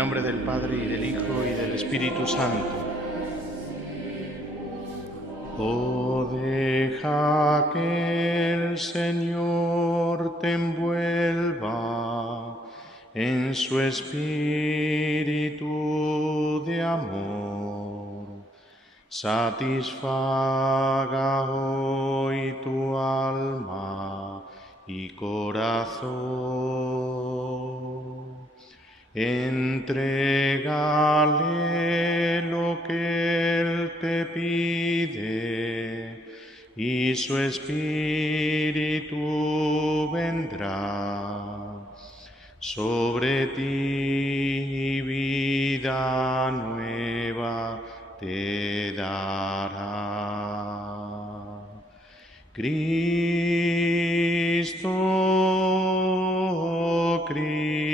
nombre del Padre, y del Hijo, y del Espíritu Santo. Oh, deja que el Señor te envuelva en su espíritu de amor. Satisfaga hoy tu alma y corazón. Entrégale lo que Él te pide, y su Espíritu vendrá sobre ti y vida nueva te dará. Cristo, Cristo,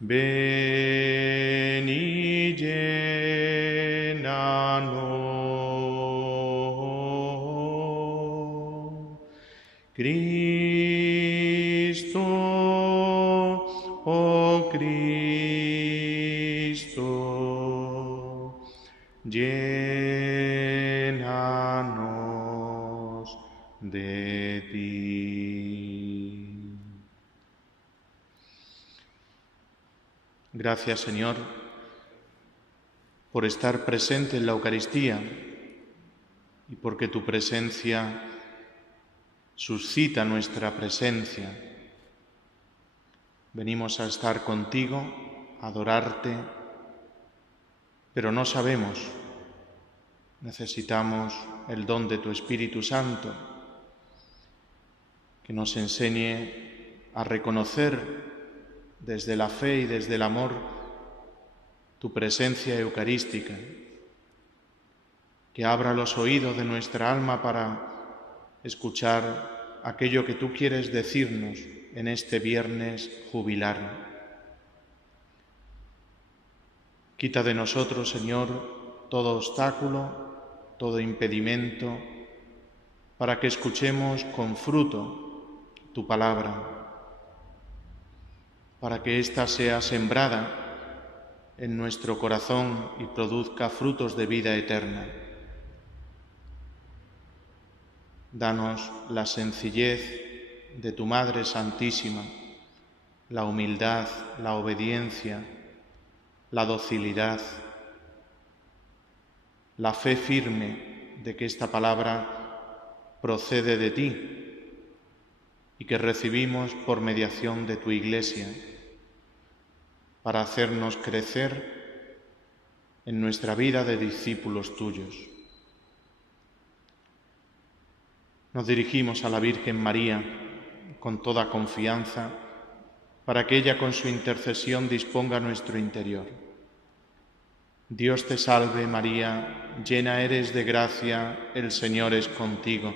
ven y llénanos. Cristo, oh Cristo, llénanos de ti. Gracias, Señor, por estar presente en la Eucaristía y porque tu presencia suscita nuestra presencia. Venimos a estar contigo, a adorarte, pero no sabemos. Necesitamos el don de tu Espíritu Santo, que nos enseñe a reconocer desde la fe y desde el amor tu presencia eucarística, que abra los oídos de nuestra alma para escuchar aquello que tú quieres decirnos en este viernes jubilar. Quita de nosotros, Señor, todo obstáculo, todo impedimento, para que escuchemos con fruto tu palabra, para que ésta sea sembrada en nuestro corazón y produzca frutos de vida eterna. Danos la sencillez de tu Madre Santísima, la humildad, la obediencia, la docilidad, la fe firme de que esta palabra procede de ti y que recibimos por mediación de tu Iglesia para hacernos crecer en nuestra vida de discípulos tuyos. Nos dirigimos a la Virgen María con toda confianza para que ella con su intercesión disponga nuestro interior. Dios te salve María, llena eres de gracia, el Señor es contigo.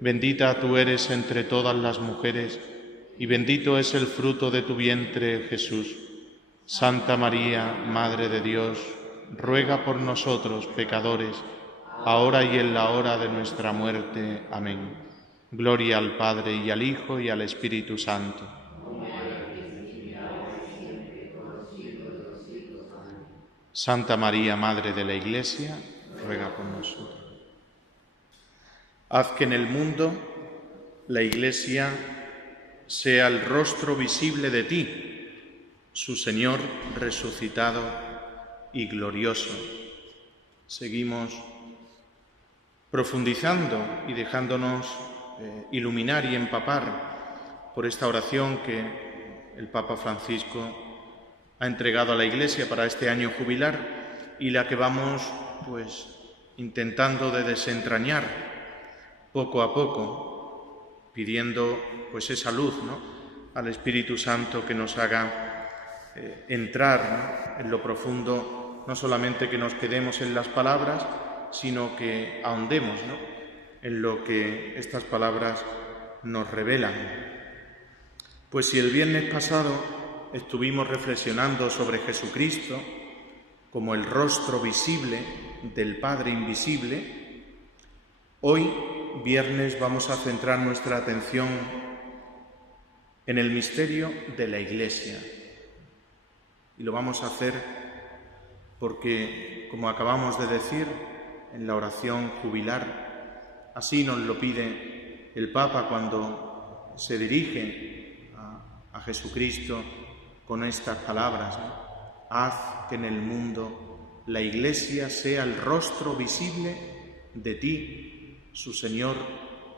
Bendita tú eres entre todas las mujeres y bendito es el fruto de tu vientre, Jesús. Santa María, Madre de Dios, ruega por nosotros pecadores, ahora y en la hora de nuestra muerte. Amén. Gloria al Padre, y al Hijo, y al Espíritu Santo. Santa María, Madre de la Iglesia, ruega por nosotros. Haz que en el mundo la Iglesia sea el rostro visible de ti, su Señor resucitado y glorioso. Seguimos profundizando y dejándonos iluminar y empapar por esta oración que el Papa Francisco ha entregado a la Iglesia para este año jubilar y la que vamos intentando de desentrañar poco a poco, pidiendo esa luz, al Espíritu Santo que nos haga entrar en lo profundo, no solamente que nos quedemos en las palabras, sino que ahondemos en lo que estas palabras nos revelan. Pues si el viernes pasado estuvimos reflexionando sobre Jesucristo como el rostro visible del Padre invisible, hoy, viernes, vamos a centrar nuestra atención en el misterio de la Iglesia. Y lo vamos a hacer porque, como acabamos de decir en la oración jubilar, así nos lo pide el Papa cuando se dirige a Jesucristo con estas palabras, ¿no? Haz que en el mundo la Iglesia sea el rostro visible de ti, su Señor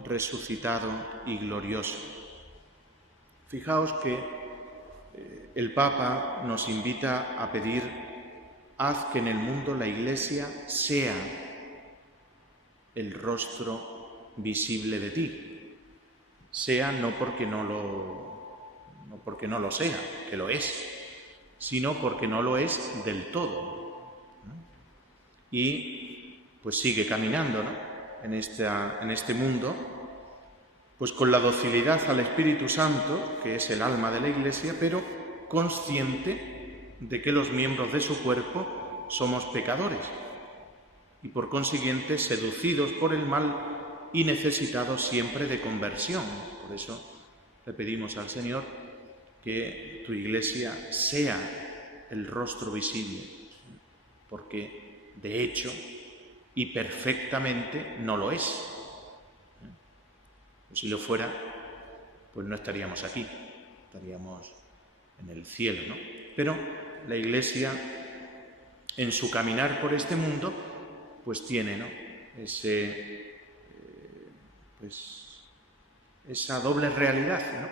resucitado y glorioso. Fijaos que el Papa nos invita a pedir: haz que en el mundo la Iglesia sea el rostro visible de ti. Sea no porque no lo sea, que lo es, sino porque no lo es del todo. Y pues sigue caminando, ¿no?, en este mundo, pues con la docilidad al Espíritu Santo, que es el alma de la Iglesia, pero consciente de que los miembros de su cuerpo somos pecadores y por consiguiente seducidos por el mal y necesitados siempre de conversión. Por eso le pedimos al Señor que tu Iglesia sea el rostro visible, porque de hecho y perfectamente no lo es. Si lo fuera, pues no estaríamos aquí, estaríamos en el cielo, ¿no? Pero la Iglesia, en su caminar por este mundo, pues tiene, ¿no?, esa doble realidad, ¿no?,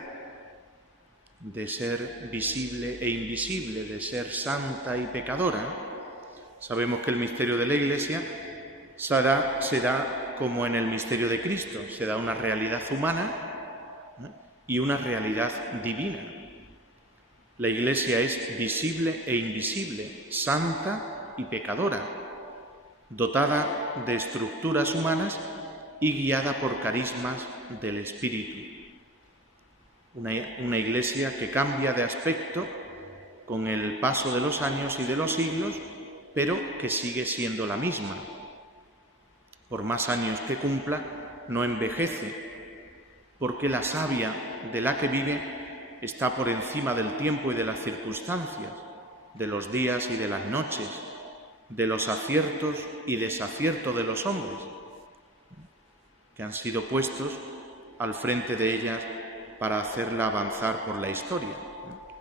de ser visible e invisible, de ser santa y pecadora, ¿no? Sabemos que el misterio de la Iglesia será como en el misterio de Cristo, se da una realidad humana, ¿no?, y una realidad divina. La Iglesia es visible e invisible, santa y pecadora, dotada de estructuras humanas y guiada por carismas del Espíritu. Una Iglesia que cambia de aspecto con el paso de los años y de los siglos, pero que sigue siendo la misma. Por más años que cumpla, no envejece, porque la savia de la que vive está por encima del tiempo y de las circunstancias, de los días y de las noches, de los aciertos y desaciertos de los hombres, que han sido puestos al frente de ellas para hacerla avanzar por la historia.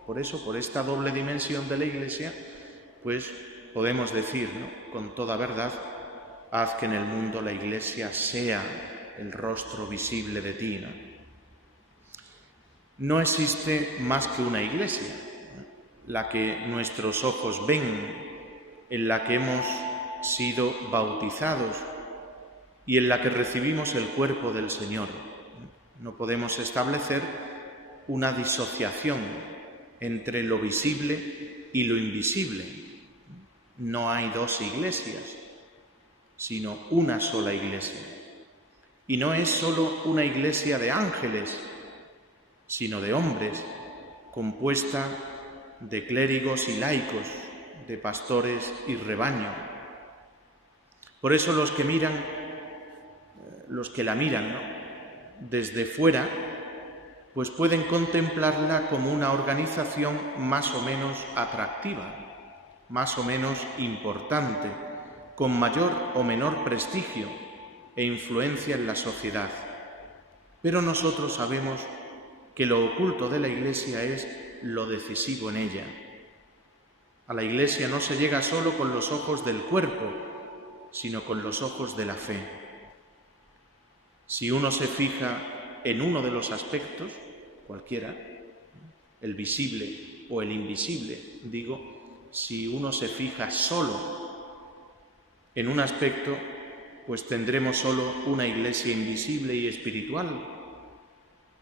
Por eso, por esta doble dimensión de la Iglesia, pues podemos decir, ¿no?, con toda verdad: haz que en el mundo la Iglesia sea el rostro visible de ti, ¿no? No existe más que una Iglesia, ¿no?, la que nuestros ojos ven, en la que hemos sido bautizados y en la que recibimos el cuerpo del Señor. No podemos establecer una disociación entre lo visible y lo invisible. No hay dos iglesias, sino una sola Iglesia. Y no es solo una iglesia de ángeles, sino de hombres, compuesta de clérigos y laicos, de pastores y rebaño. Por eso los que la miran, ¿no?, desde fuera, pues pueden contemplarla como una organización más o menos atractiva, más o menos importante, con mayor o menor prestigio e influencia en la sociedad. Pero nosotros sabemos que lo oculto de la Iglesia es lo decisivo en ella. A la Iglesia no se llega solo con los ojos del cuerpo, sino con los ojos de la fe. Si uno se fija en uno de los aspectos, cualquiera, el visible o el invisible, si uno se fija solo en un aspecto, pues tendremos solo una Iglesia invisible y espiritual,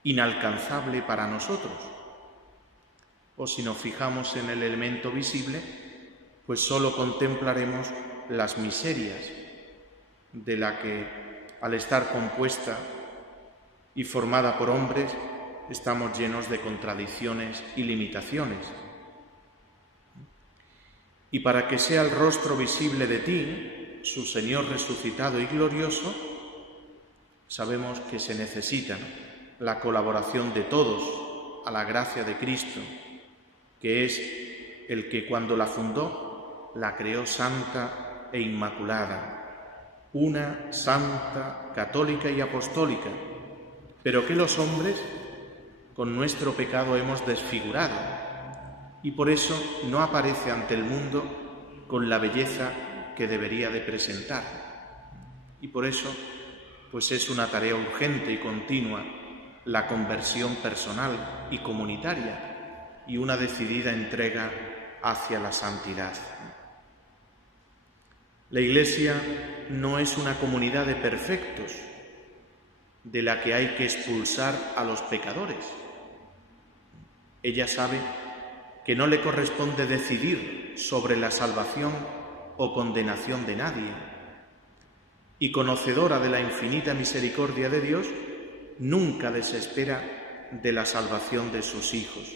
inalcanzable para nosotros. O si nos fijamos en el elemento visible, pues solo contemplaremos las miserias de la que, al estar compuesta y formada por hombres, estamos llenos de contradicciones y limitaciones. Y para que sea el rostro visible de ti, su Señor resucitado y glorioso, sabemos que se necesita la colaboración de todos, a la gracia de Cristo, que es el que cuando la fundó la creó santa e inmaculada, una, santa, católica y apostólica, pero que los hombres con nuestro pecado hemos desfigurado y por eso no aparece ante el mundo con la belleza que debería de presentar. Y por eso, pues es una tarea urgente y continua la conversión personal y comunitaria y una decidida entrega hacia la santidad. La Iglesia no es una comunidad de perfectos de la que hay que expulsar a los pecadores. Ella sabe que no le corresponde decidir sobre la salvación o condenación de nadie, y conocedora de la infinita misericordia de Dios, nunca desespera de la salvación de sus hijos.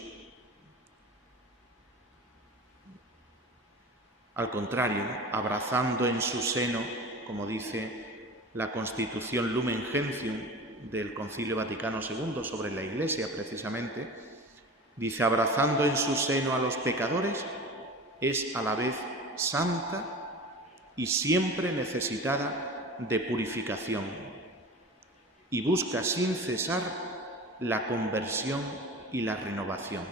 Al contrario, abrazando en su seno, como dice la Constitución Lumen Gentium del Concilio Vaticano II sobre la Iglesia, precisamente, dice: abrazando en su seno a los pecadores, es a la vez santa y siempre necesitada de purificación, y busca sin cesar la conversión y la renovación.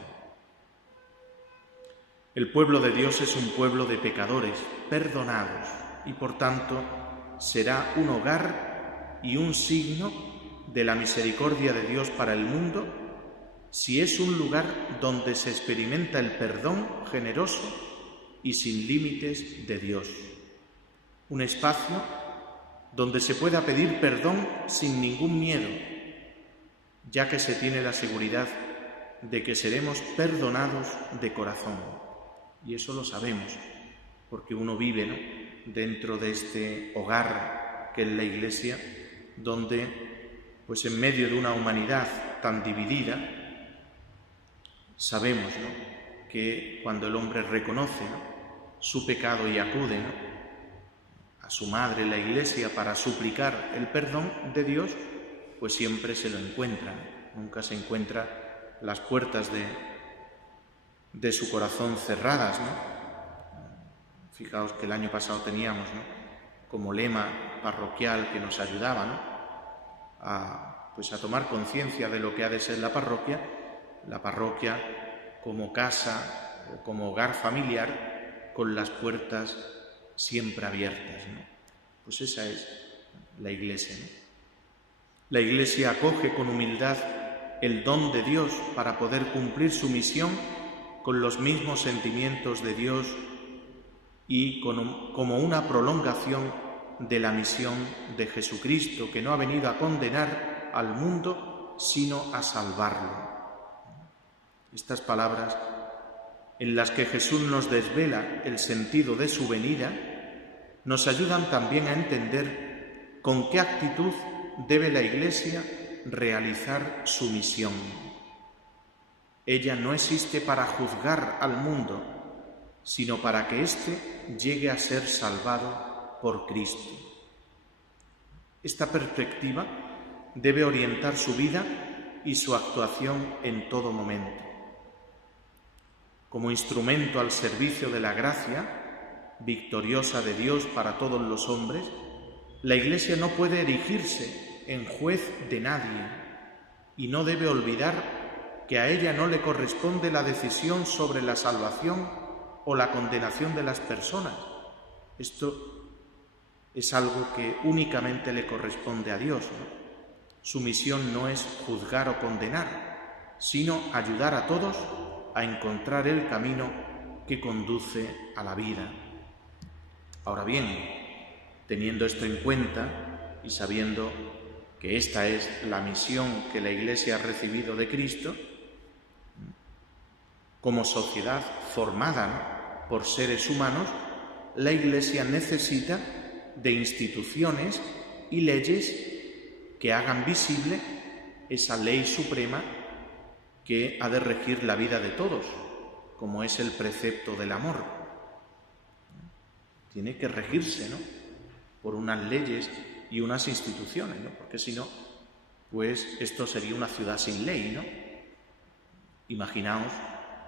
El pueblo de Dios es un pueblo de pecadores perdonados y por tanto será un hogar y un signo de la misericordia de Dios para el mundo si es un lugar donde se experimenta el perdón generoso y sin límites de Dios. Un espacio donde se pueda pedir perdón sin ningún miedo, ya que se tiene la seguridad de que seremos perdonados de corazón. Y eso lo sabemos, porque uno vive, ¿no?, dentro de este hogar que es la Iglesia, donde, pues en medio de una humanidad tan dividida, sabemos, ¿no?, que cuando el hombre reconoce, ¿no?, su pecado y acude, ¿no?, a su madre, la Iglesia, para suplicar el perdón de Dios, pues siempre se lo encuentra. Nunca se encuentra las puertas de su corazón cerradas, ¿no? Fijaos que el año pasado teníamos, ¿no?, como lema parroquial que nos ayudaba, ¿no?, a tomar conciencia de lo que ha de ser la parroquia como casa o como hogar familiar con las puertas siempre abiertas, ¿no? Pues esa es la Iglesia, ¿no? La Iglesia acoge con humildad el don de Dios para poder cumplir su misión con los mismos sentimientos de Dios y como una prolongación de la misión de Jesucristo, que no ha venido a condenar al mundo, sino a salvarlo. Estas palabras, en las que Jesús nos desvela el sentido de su venida, nos ayudan también a entender con qué actitud debe la Iglesia realizar su misión. Ella no existe para juzgar al mundo, sino para que éste llegue a ser salvado por Cristo. Esta perspectiva debe orientar su vida y su actuación en todo momento. Como instrumento al servicio de la gracia victoriosa de Dios para todos los hombres, la Iglesia no puede erigirse en juez de nadie y no debe olvidar que a ella no le corresponde la decisión sobre la salvación o la condenación de las personas. Esto es algo que únicamente le corresponde a Dios, ¿no? Su misión no es juzgar o condenar, sino ayudar a todos a encontrar el camino que conduce a la vida. Ahora bien, teniendo esto en cuenta y sabiendo que esta es la misión que la Iglesia ha recibido de Cristo, como sociedad formada por seres humanos, la Iglesia necesita de instituciones y leyes que hagan visible esa ley suprema que ha de regir la vida de todos, como es el precepto del amor. Tiene que regirse, ¿no?, por unas leyes y unas instituciones, ¿no?, porque si no, pues esto sería una ciudad sin ley, ¿no? Imaginaos,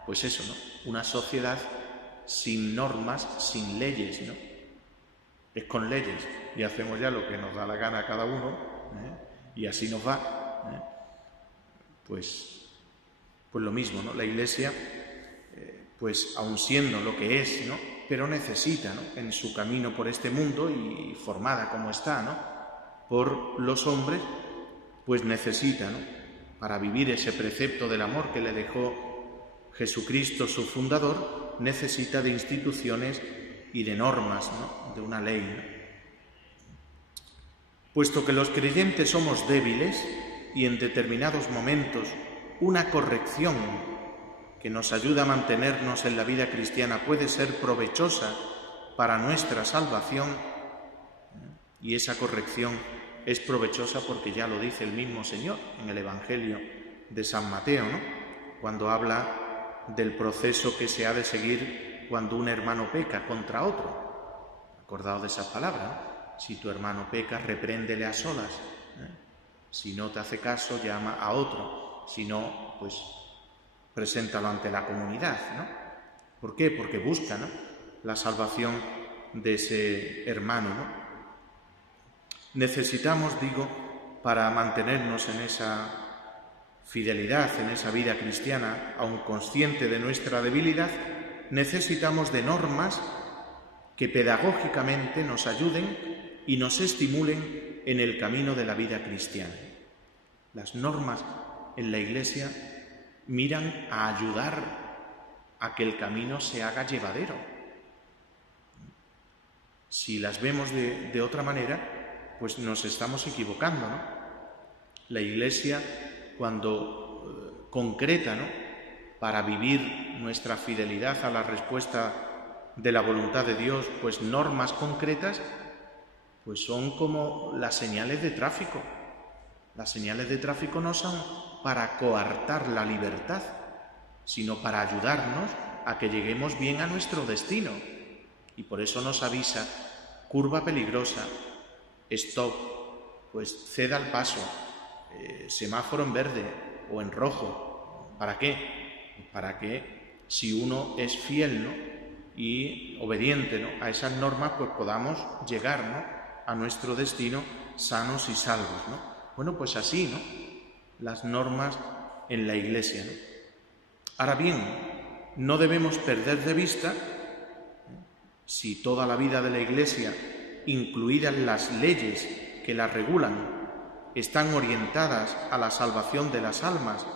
pues eso, ¿no? Una sociedad sin normas, sin leyes, ¿no? Es con leyes y hacemos ya lo que nos da la gana a cada uno, y así nos va, pues lo mismo, ¿no? La Iglesia, pues aun siendo lo que es, ¿no? Pero necesita, ¿no? En su camino por este mundo y formada como está, ¿no? Por los hombres, pues necesita, ¿no? Para vivir ese precepto del amor que le dejó Jesucristo, su fundador, necesita de instituciones y de normas, ¿no? De una ley, ¿no? Puesto que los creyentes somos débiles y en determinados momentos una corrección que nos ayuda a mantenernos en la vida cristiana puede ser provechosa para nuestra salvación, y esa corrección es provechosa porque ya lo dice el mismo Señor en el Evangelio de San Mateo, ¿no? Cuando habla del proceso que se ha de seguir cuando un hermano peca contra otro. Acordaos de esas palabras, ¿no? Si tu hermano peca, repréndele a solas. Si no te hace caso, llama a otro. Si no, pues preséntalo ante la comunidad, ¿no? ¿Por qué? Porque busca, ¿no? La salvación de ese hermano, ¿no? Necesitamos, digo, para mantenernos en esa fidelidad, en esa vida cristiana, aun consciente de nuestra debilidad, necesitamos de normas que pedagógicamente nos ayuden y nos estimulen en el camino de la vida cristiana. Las normas en la Iglesia miran a ayudar a que el camino se haga llevadero. Si las vemos de otra manera, pues nos estamos equivocando, ¿no? La Iglesia, cuando concreta, ¿no? Para vivir nuestra fidelidad a la respuesta de la voluntad de Dios, pues normas concretas, pues son como las señales de tráfico. Las señales de tráfico no son para coartar la libertad, sino para ayudarnos a que lleguemos bien a nuestro destino. Y por eso nos avisa: curva peligrosa, stop, pues ceda el paso, semáforo en verde o en rojo. ¿Para qué? Para que si uno es fiel, ¿no? Y obediente, ¿no? A esas normas, pues podamos llegar, ¿no? A nuestro destino sanos y salvos, ¿no? Bueno, pues así, ¿no? Las normas en la Iglesia, ¿no? Ahora bien, no debemos perder de vista, si toda la vida de la Iglesia, incluidas las leyes que la regulan, están orientadas a la salvación de las almas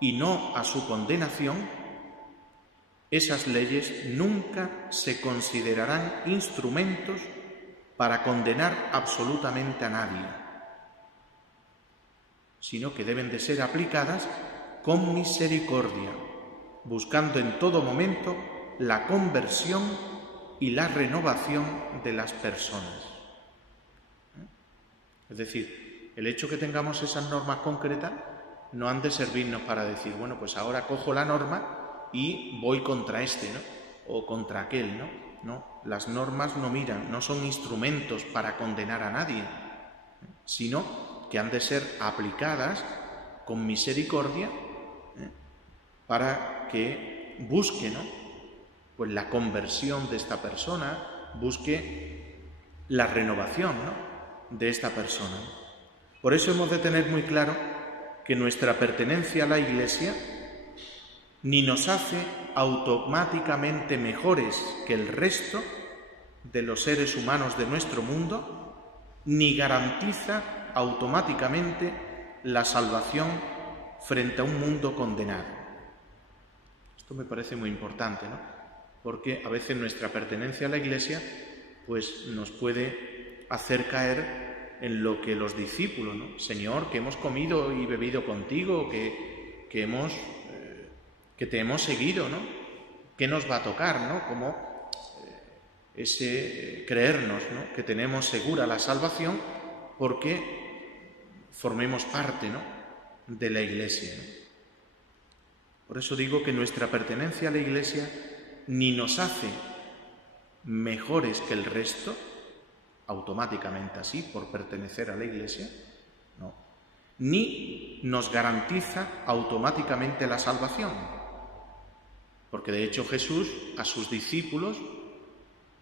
y no a su condenación, esas leyes nunca se considerarán instrumentos para condenar absolutamente a nadie, sino que deben de ser aplicadas con misericordia, buscando en todo momento la conversión y la renovación de las personas. Es decir, el hecho que tengamos esas normas concretas no han de servirnos para decir, bueno, pues ahora cojo la norma y voy contra este, ¿no? O contra aquel, ¿no? No, las normas no miran, no son instrumentos para condenar a nadie, sino que han de ser aplicadas con misericordia, para que busque, ¿no? Pues la conversión de esta persona, busque la renovación, ¿no? De esta persona. Por eso hemos de tener muy claro que nuestra pertenencia a la Iglesia ni nos hace automáticamente mejores que el resto de los seres humanos de nuestro mundo, ni garantiza automáticamente la salvación frente a un mundo condenado. Esto me parece muy importante, ¿no? Porque a veces nuestra pertenencia a la Iglesia pues nos puede hacer caer en lo que los discípulos, ¿no? Señor, que hemos comido y bebido contigo, que te hemos seguido, ¿no? ¿Qué nos va a tocar, ¿no? Como ese creernos, ¿no? Que tenemos segura la salvación porque formemos parte, ¿no? De la Iglesia, ¿no? Por eso digo que nuestra pertenencia a la Iglesia ni nos hace mejores que el resto, automáticamente así, por pertenecer a la Iglesia, no, ni nos garantiza automáticamente la salvación. Porque de hecho Jesús a sus discípulos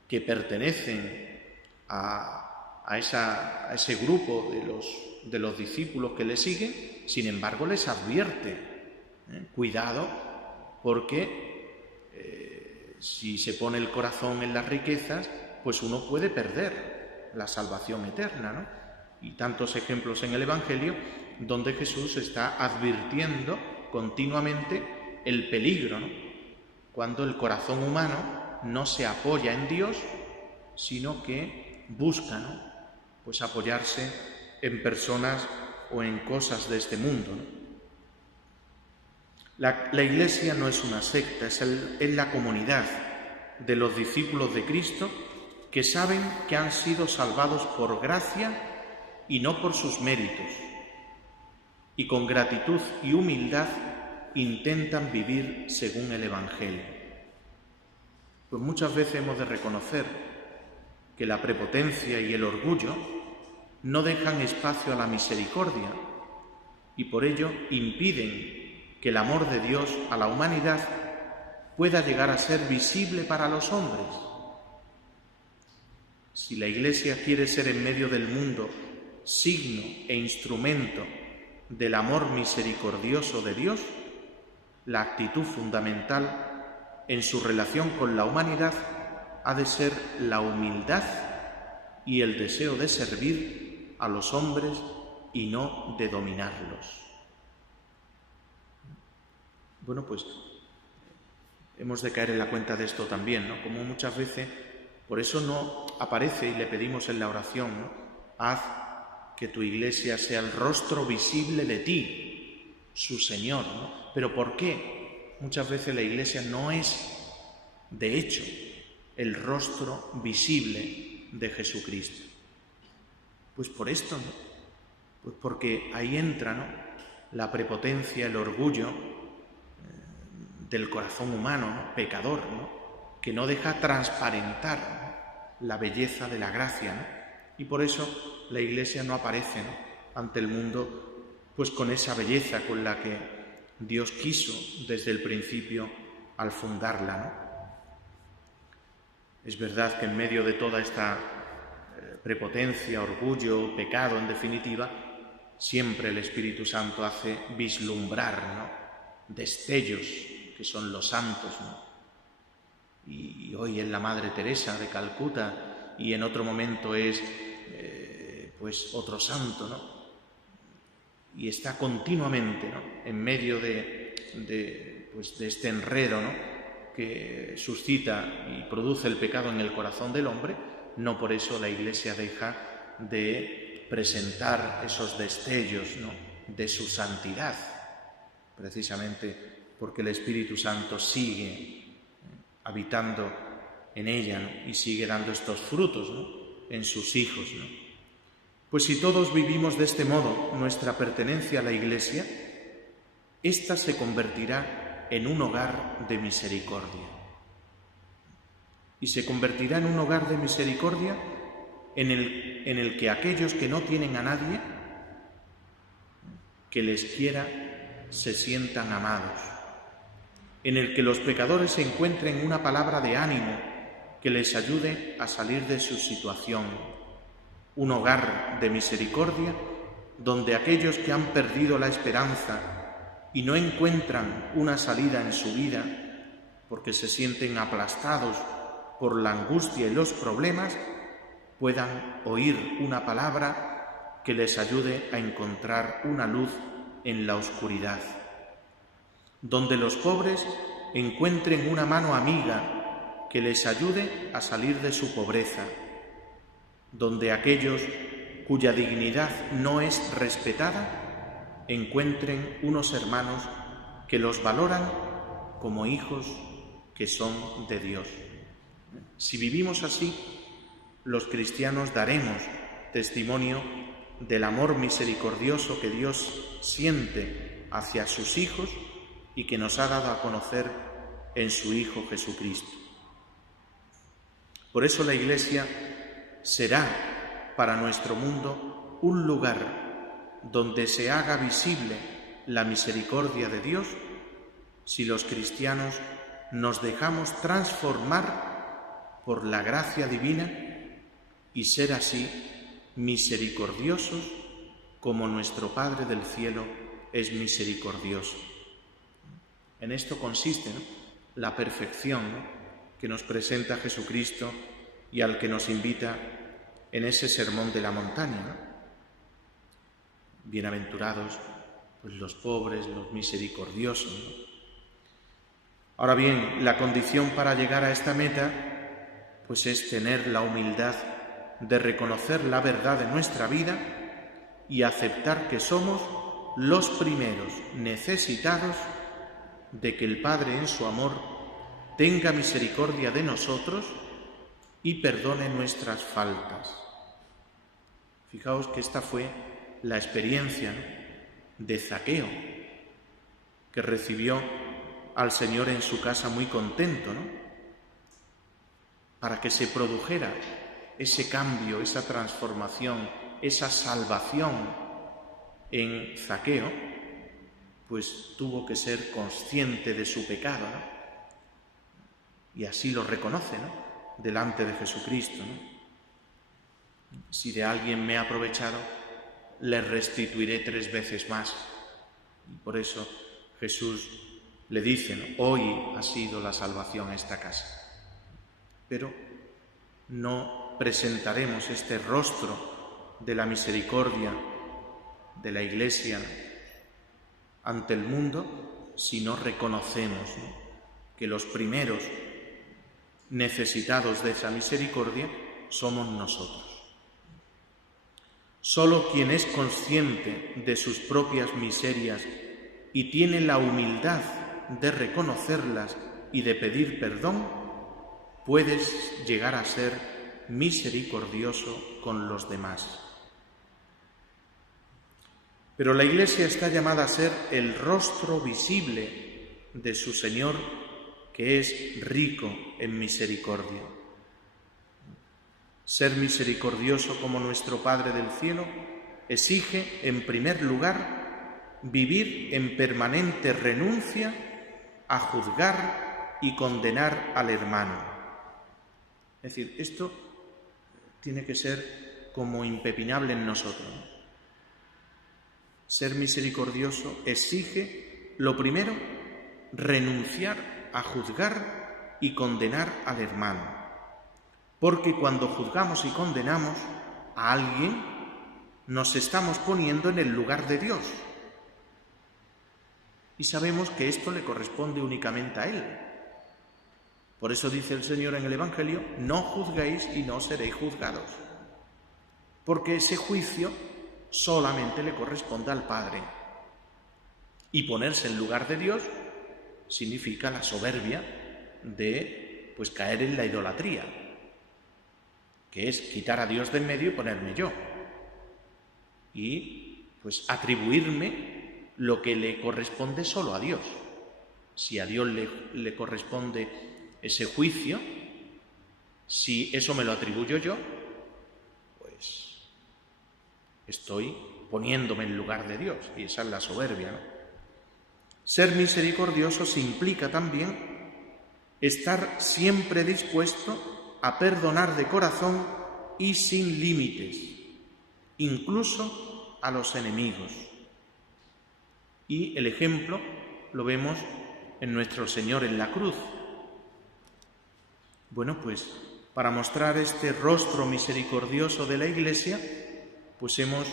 que pertenecen a ese grupo de los discípulos que le siguen, sin embargo les advierte, cuidado, porque si se pone el corazón en las riquezas, pues uno puede perder la salvación eterna, ¿no? Y tantos ejemplos en el Evangelio donde Jesús está advirtiendo continuamente el peligro, ¿no? Cuando el corazón humano no se apoya en Dios, sino que busca, ¿no?, pues apoyarse en personas o en cosas de este mundo, ¿no? La Iglesia no es una secta, es la comunidad de los discípulos de Cristo que saben que han sido salvados por gracia y no por sus méritos, y con gratitud y humildad intentan vivir según el Evangelio. Pues muchas veces hemos de reconocer que la prepotencia y el orgullo no dejan espacio a la misericordia y por ello impiden que el amor de Dios a la humanidad pueda llegar a ser visible para los hombres. Si la Iglesia quiere ser en medio del mundo signo e instrumento del amor misericordioso de Dios, la actitud fundamental en su relación con la humanidad ha de ser la humildad y el deseo de servir a los hombres y no de dominarlos. Bueno, pues hemos de caer en la cuenta de esto también, ¿no? Como muchas veces, por eso no aparece y le pedimos en la oración, ¿no?, haz que tu Iglesia sea el rostro visible de ti, su Señor, ¿no? ¿Pero por qué? Muchas veces la Iglesia no es, de hecho, el rostro visible de Jesucristo. Pues por esto, ¿no? Pues porque ahí entra, ¿no?, la prepotencia, el orgullo del corazón humano, ¿no?, pecador, ¿no?, que no deja transparentar, ¿no?, la belleza de la gracia, ¿no? Y por eso la Iglesia no aparece, ¿no?, ante el mundo pues con esa belleza con la que Dios quiso desde el principio al fundarla, ¿no? Es verdad que en medio de toda esta prepotencia, orgullo, pecado, en definitiva, siempre el Espíritu Santo hace vislumbrar, ¿no?, destellos que son los santos, ¿no? Y hoy es la Madre Teresa de Calcuta y en otro momento es pues otro santo, ¿no? Y está continuamente, ¿no?, en medio de este enredo, ¿no?, que suscita y produce el pecado en el corazón del hombre. No por eso la Iglesia deja de presentar esos destellos, ¿no?, de su santidad, precisamente porque el Espíritu Santo sigue habitando en ella, ¿no?, y sigue dando estos frutos, ¿no?, en sus hijos, ¿no? Pues si todos vivimos de este modo nuestra pertenencia a la Iglesia, ésta se convertirá en un hogar de misericordia. Y se convertirá en un hogar de misericordia en el que aquellos que no tienen a nadie que les quiera se sientan amados, en el que los pecadores encuentren una palabra de ánimo que les ayude a salir de su situación, un hogar de misericordia donde aquellos que han perdido la esperanza y no encuentran una salida en su vida porque se sienten aplastados por la angustia y los problemas, puedan oír una palabra que les ayude a encontrar una luz en la oscuridad, donde los pobres encuentren una mano amiga que les ayude a salir de su pobreza, donde aquellos cuya dignidad no es respetada encuentren unos hermanos que los valoran como hijos que son de Dios. Si vivimos así, los cristianos daremos testimonio del amor misericordioso que Dios siente hacia sus hijos y que nos ha dado a conocer en su Hijo Jesucristo. Por eso la Iglesia será para nuestro mundo un lugar donde se haga visible la misericordia de Dios si los cristianos nos dejamos transformar por la gracia divina y ser así misericordiosos como nuestro Padre del cielo es misericordioso. En esto consiste, ¿no?, la perfección, ¿no?, que nos presenta Jesucristo y al que nos invita en ese sermón de la montaña, ¿no? Bienaventurados pues los pobres, los misericordiosos, ¿no? Ahora bien, la condición para llegar a esta meta pues es tener la humildad de reconocer la verdad de nuestra vida y aceptar que somos los primeros necesitados de que el Padre en su amor tenga misericordia de nosotros y perdone nuestras faltas. Fijaos que esta fue la experiencia, ¿no?, de Zaqueo, que recibió al Señor en su casa muy contento, ¿no?, para que se produjera ese cambio, esa transformación, esa salvación en Zaqueo, pues tuvo que ser consciente de su pecado, ¿no?, y así lo reconoce, ¿no?, delante de Jesucristo, ¿no? Si de alguien me he aprovechado, le restituiré 3 veces más. Y por eso Jesús le dice, ¿no?, hoy ha sido la salvación a esta casa. Pero no presentaremos este rostro de la misericordia de la Iglesia, ¿no?, ante el mundo si no reconocemos, ¿no?, que los primeros necesitados de esa misericordia somos nosotros. Solo quien es consciente de sus propias miserias y tiene la humildad de reconocerlas y de pedir perdón, puedes llegar a ser misericordioso con los demás. Pero la Iglesia está llamada a ser el rostro visible de su Señor, que es rico en misericordia. Ser misericordioso como nuestro Padre del cielo exige, en primer lugar, vivir en permanente renuncia a juzgar y condenar al hermano. Es decir, esto tiene que ser como impepinable en nosotros. Ser misericordioso exige, lo primero, renunciar a juzgar y condenar al hermano. Porque cuando juzgamos y condenamos a alguien, nos estamos poniendo en el lugar de Dios. Y sabemos que esto le corresponde únicamente a Él. Por eso dice el Señor en el Evangelio, no juzguéis y no seréis juzgados. Porque ese juicio solamente le corresponde al Padre. Y ponerse en lugar de Dios significa la soberbia de pues caer en la idolatría, que es quitar a Dios de en medio y ponerme yo. Y pues atribuirme lo que le corresponde solo a Dios. Si a Dios le corresponde ese juicio, si eso me lo atribuyo yo, pues estoy poniéndome en lugar de Dios, y esa es la soberbia, ¿no? Ser misericordioso implica también estar siempre dispuesto a perdonar de corazón y sin límites, incluso a los enemigos. Y el ejemplo lo vemos en nuestro Señor en la cruz. Bueno, pues para mostrar este rostro misericordioso de la Iglesia, pues hemos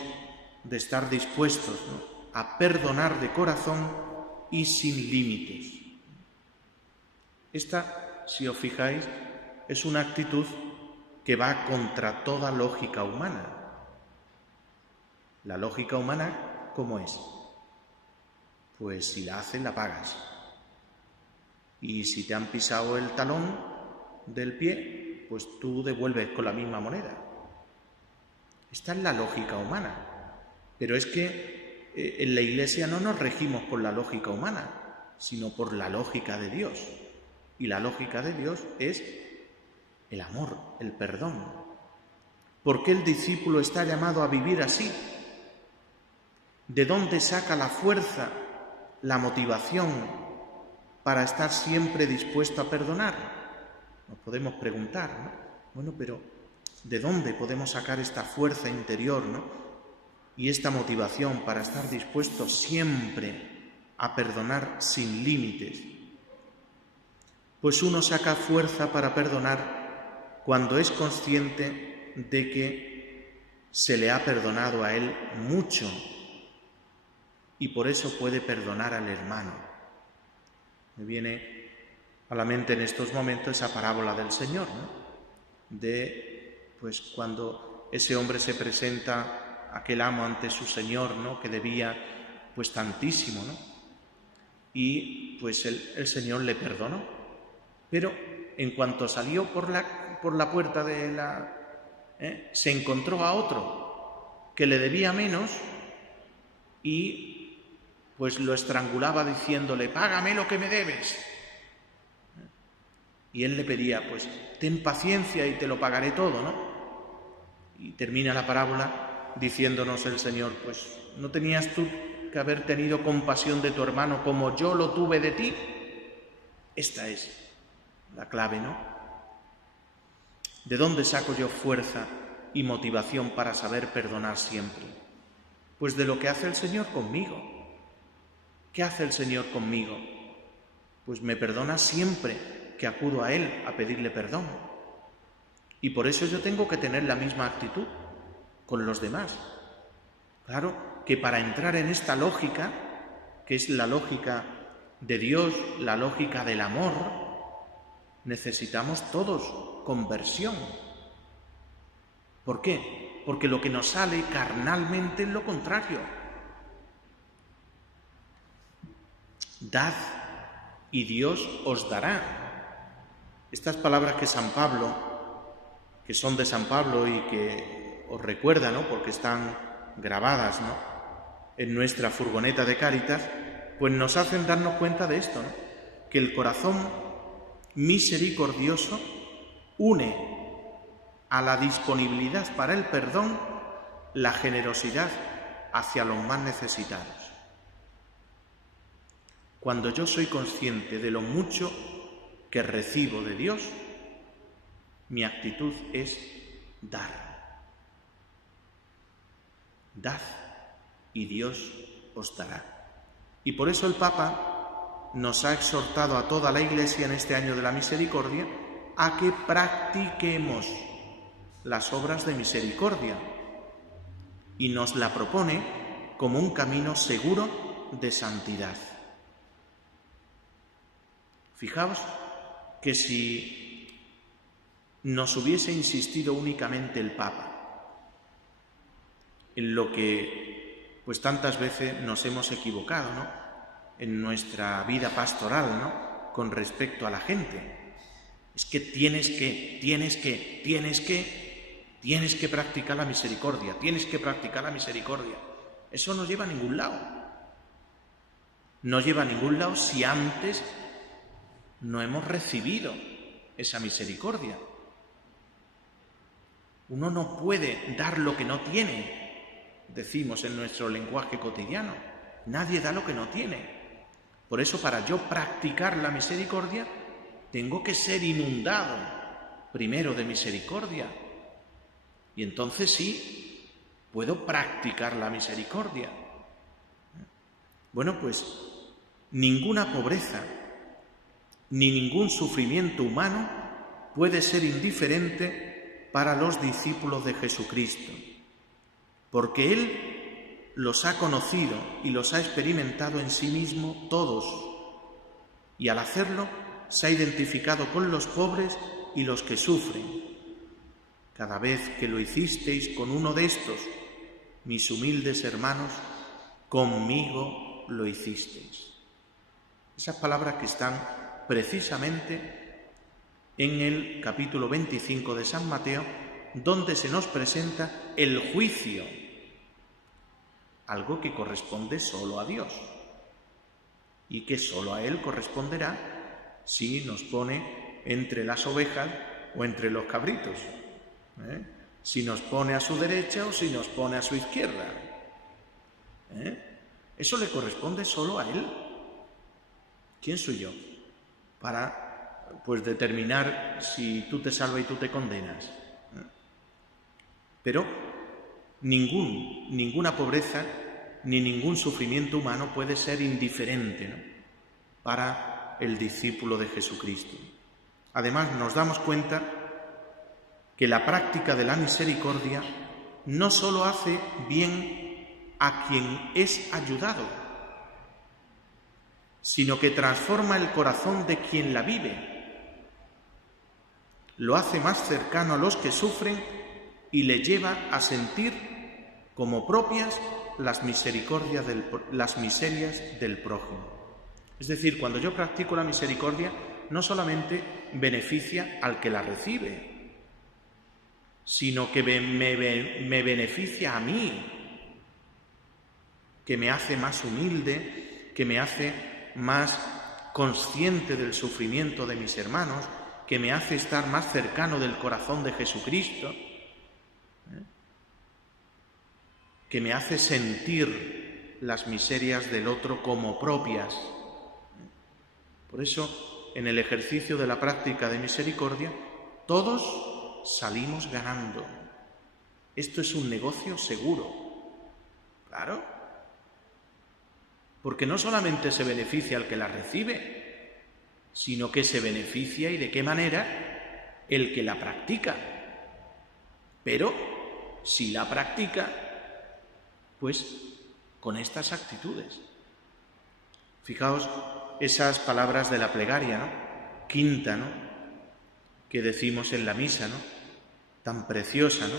de estar dispuestos, ¿no?, a perdonar de corazón y sin límites. Esta, si os fijáis, es una actitud que va contra toda lógica humana. La lógica humana, ¿cómo es? Pues si la hacen, la pagas. Y si te han pisado el talón del pie, pues tú devuelves con la misma moneda. Esta es la lógica humana. Pero es que en la Iglesia no nos regimos por la lógica humana, sino por la lógica de Dios. Y la lógica de Dios es el amor, el perdón. ¿Por qué el discípulo está llamado a vivir así? ¿De dónde saca la fuerza, la motivación para estar siempre dispuesto a perdonar? Nos podemos preguntar, ¿no? Bueno, pero ¿de dónde podemos sacar esta fuerza interior, ¿no? Y esta motivación para estar dispuesto siempre a perdonar sin límites? Pues uno saca fuerza para perdonar cuando es consciente de que se le ha perdonado a él mucho y por eso puede perdonar al hermano. Me viene a la mente en estos momentos esa parábola del Señor, ¿no? De, pues, cuando ese hombre se presenta, aquel amo, ante su Señor, ¿no? Que debía, pues, tantísimo, ¿no? Y, pues, el Señor le perdonó. Pero en cuanto salió por la puerta se encontró a otro que le debía menos y pues lo estrangulaba diciéndole: págame lo que me debes. Y él le pedía: pues ten paciencia y te lo pagaré todo, ¿no? Y termina la parábola diciéndonos el Señor: pues ¿no tenías tú que haber tenido compasión de tu hermano como yo lo tuve de ti? Esta es la clave, ¿no? ¿De dónde saco yo fuerza y motivación para saber perdonar siempre? Pues de lo que hace el Señor conmigo. ¿Qué hace el Señor conmigo? Pues me perdona siempre que acudo a Él a pedirle perdón. Y por eso yo tengo que tener la misma actitud con los demás. Claro que para entrar en esta lógica, que es la lógica de Dios, la lógica del amor, necesitamos todos conversión. ¿Por qué? Porque lo que nos sale carnalmente es lo contrario. Dad y Dios os dará. Estas palabras que San Pablo, que son de San Pablo y que os recuerda, ¿no? Porque están grabadas, ¿no? En nuestra furgoneta de Cáritas, pues nos hacen darnos cuenta de esto, ¿no? Que el corazón misericordioso une a la disponibilidad para el perdón la generosidad hacia los más necesitados. Cuando yo soy consciente de lo mucho que recibo de Dios, mi actitud es dar. Dad y Dios os dará. Y por eso el Papa nos ha exhortado a toda la Iglesia en este año de la misericordia a que practiquemos las obras de misericordia y nos la propone como un camino seguro de santidad. Fijaos que si nos hubiese insistido únicamente el Papa en lo que pues tantas veces nos hemos equivocado, ¿no? En nuestra vida pastoral, ¿no? Con respecto a la gente. Es que tienes que practicar la misericordia, Eso no lleva a ningún lado. No lleva a ningún lado si antes no hemos recibido esa misericordia. Uno no puede dar lo que no tiene, decimos en nuestro lenguaje cotidiano. Nadie da lo que no tiene. Por eso, para yo practicar la misericordia, tengo que ser inundado primero de misericordia. Y entonces sí, puedo practicar la misericordia. Bueno, pues ninguna pobreza ni ningún sufrimiento humano puede ser indiferente para los discípulos de Jesucristo, porque Él los ha conocido y los ha experimentado en sí mismo todos, y al hacerlo se ha identificado con los pobres y los que sufren. Cada vez que lo hicisteis con uno de estos, mis humildes hermanos, conmigo lo hicisteis. Esas palabras que están precisamente en el capítulo 25 de San Mateo, donde se nos presenta el juicio, algo que corresponde solo a Dios y que solo a Él corresponderá si nos pone entre las ovejas o entre los cabritos, si nos pone a su derecha o si nos pone a su izquierda. Eso le corresponde solo a Él. ¿Quién soy yo para determinar si tú te salvas y tú te condenas? Pero ninguna pobreza ni ningún sufrimiento humano puede ser indiferente, ¿no?, para el discípulo de Jesucristo. Además, nos damos cuenta que la práctica de la misericordia no solo hace bien a quien es ayudado, sino que transforma el corazón de quien la vive, lo hace más cercano a los que sufren y le lleva a sentir como propias las miserias del prójimo. Es decir, cuando yo practico la misericordia, no solamente beneficia al que la recibe, sino que me beneficia a mí, que me hace más humilde, que me hace más consciente del sufrimiento de mis hermanos, que me hace estar más cercano del corazón de Jesucristo, que me hace sentir las miserias del otro como propias. Por eso, en el ejercicio de la práctica de misericordia, todos salimos ganando. Esto es un negocio seguro. Claro. Porque no solamente se beneficia al que la recibe, sino que se beneficia, y de qué manera, el que la practica. Pero, si la practica, pues con estas actitudes. Fijaos esas palabras de la plegaria, ¿no?, quinta, ¿no?, que decimos en la misa, ¿no?, tan preciosa, ¿no?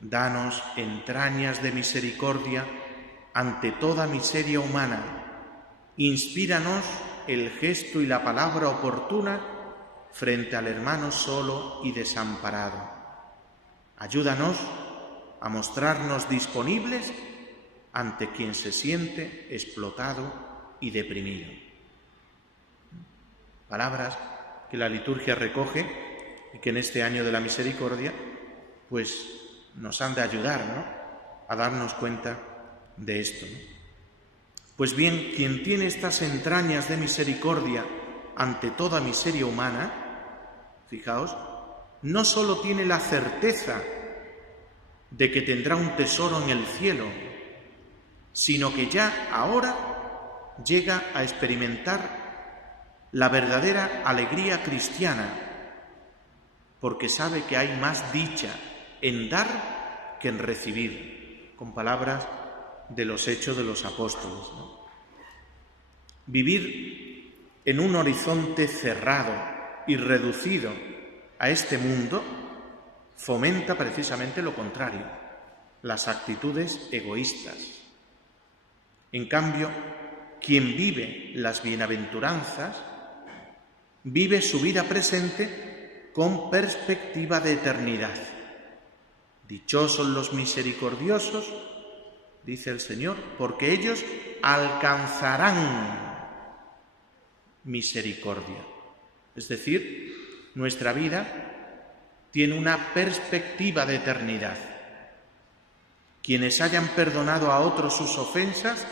Danos entrañas de misericordia ante toda miseria humana. Inspíranos el gesto y la palabra oportuna frente al hermano solo y desamparado. Ayúdanos a mostrarnos disponibles ante quien se siente explotado y deprimido. Palabras que la liturgia recoge y que en este año de la misericordia pues nos han de ayudar, ¿no?, a darnos cuenta de esto, ¿no? Pues bien, quien tiene estas entrañas de misericordia ante toda miseria humana, fijaos, no solo tiene la certeza de que tendrá un tesoro en el cielo, sino que ya ahora llega a experimentar la verdadera alegría cristiana, porque sabe que hay más dicha en dar que en recibir, con palabras de los Hechos de los Apóstoles, ¿no? Vivir en un horizonte cerrado y reducido a este mundo fomenta precisamente lo contrario, las actitudes egoístas. En cambio, quien vive las bienaventuranzas vive su vida presente con perspectiva de eternidad. Dichosos los misericordiosos, dice el Señor, porque ellos alcanzarán misericordia. Es decir, nuestra vida tiene una perspectiva de eternidad. Quienes hayan perdonado a otros sus ofensas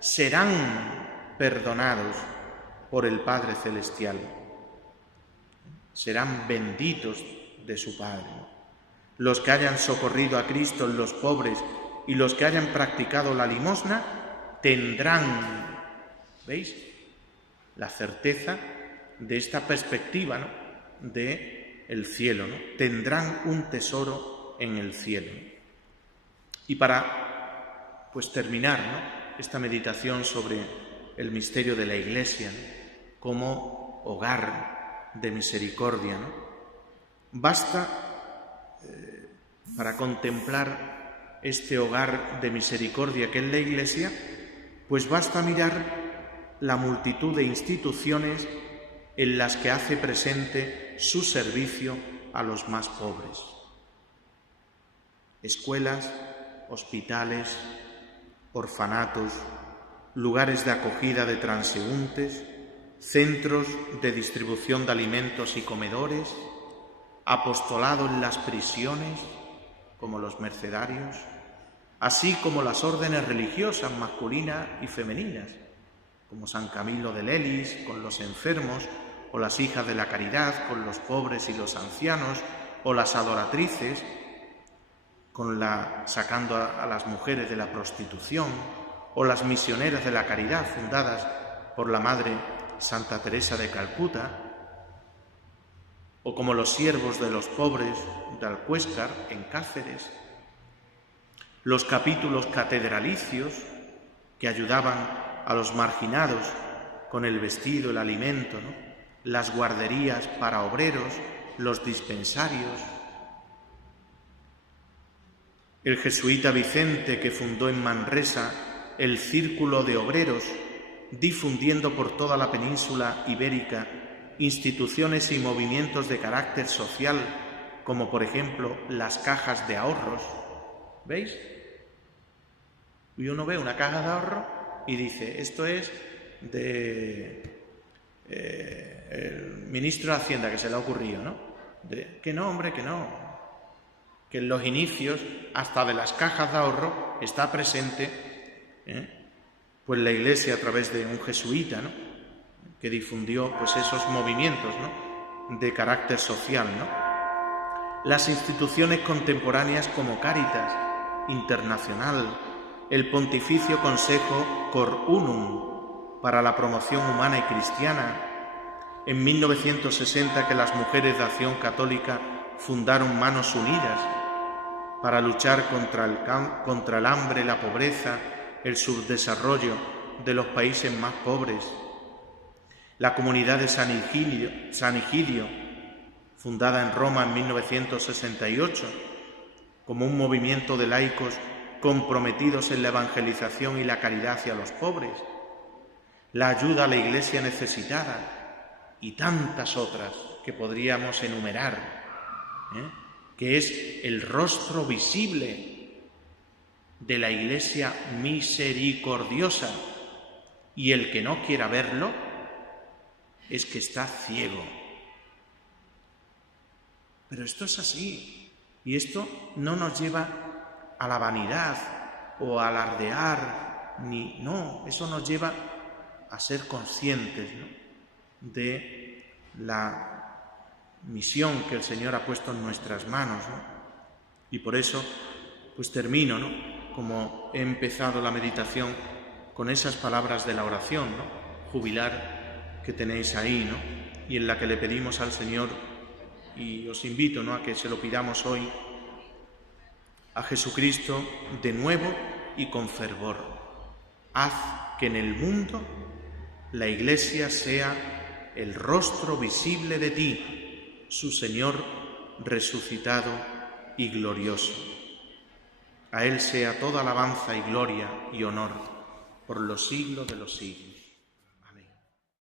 serán perdonados por el Padre Celestial. Serán benditos de su Padre. Los que hayan socorrido a Cristo en los pobres y los que hayan practicado la limosna tendrán, ¿veis?, la certeza de esta perspectiva, ¿no?, de el cielo, ¿no? Tendrán un tesoro en el cielo. Y para terminar, ¿no?, esta meditación sobre el misterio de la Iglesia, ¿no?, como hogar de misericordia, ¿no?, basta para contemplar este hogar de misericordia que es la Iglesia, pues basta mirar la multitud de instituciones en las que hace presente su servicio a los más pobres. Escuelas, hospitales, orfanatos, lugares de acogida de transeúntes, centros de distribución de alimentos y comedores, apostolado en las prisiones, como los mercedarios, así como las órdenes religiosas masculinas y femeninas, como San Camilo de Lelis con los enfermos, o las hijas de la caridad con los pobres y los ancianos, o las adoratrices sacando a las mujeres de la prostitución, o las misioneras de la caridad fundadas por la Madre Santa Teresa de Calcuta, o como los siervos de los pobres de Alcuéscar en Cáceres, los capítulos catedralicios que ayudaban a los marginados con el vestido, el alimento, ¿no? Las guarderías para obreros, los dispensarios. El jesuita Vicente, que fundó en Manresa el Círculo de Obreros, difundiendo por toda la península ibérica instituciones y movimientos de carácter social, como por ejemplo las cajas de ahorros. ¿Veis? Y uno ve una caja de ahorro y dice, esto es el ministro de Hacienda, que se le ha ocurrido, ¿no? Que no, hombre, que no. Que en los inicios, hasta de las cajas de ahorro, está presente pues la Iglesia a través de un jesuita, ¿no? Que difundió pues esos movimientos, ¿no? De carácter social, ¿no? Las instituciones contemporáneas como Cáritas Internacional, el Pontificio Consejo Cor Unum para la promoción humana y cristiana, en 1960 que las mujeres de Acción Católica fundaron Manos Unidas para luchar contra el hambre, la pobreza, el subdesarrollo de los países más pobres. La Comunidad de San Egidio, fundada en Roma en 1968, como un movimiento de laicos comprometidos en la evangelización y la caridad hacia los pobres. La ayuda a la Iglesia necesitada y tantas otras que podríamos enumerar, que es el rostro visible de la Iglesia misericordiosa, y el que no quiera verlo es que está ciego. Pero esto es así, y esto no nos lleva a la vanidad o a alardear, no, eso nos lleva a ser conscientes, ¿no? De la misión que el Señor ha puesto en nuestras manos, ¿no? Y por eso, pues termino, ¿no? Como he empezado la meditación, con esas palabras de la oración, ¿no? Jubilar que tenéis ahí, ¿no? Y en la que le pedimos al Señor, y os invito, ¿no?, a que se lo pidamos hoy a Jesucristo de nuevo y con fervor. Haz que en el mundo la Iglesia sea el rostro visible de ti, su Señor resucitado y glorioso. A Él sea toda alabanza y gloria y honor por los siglos de los siglos.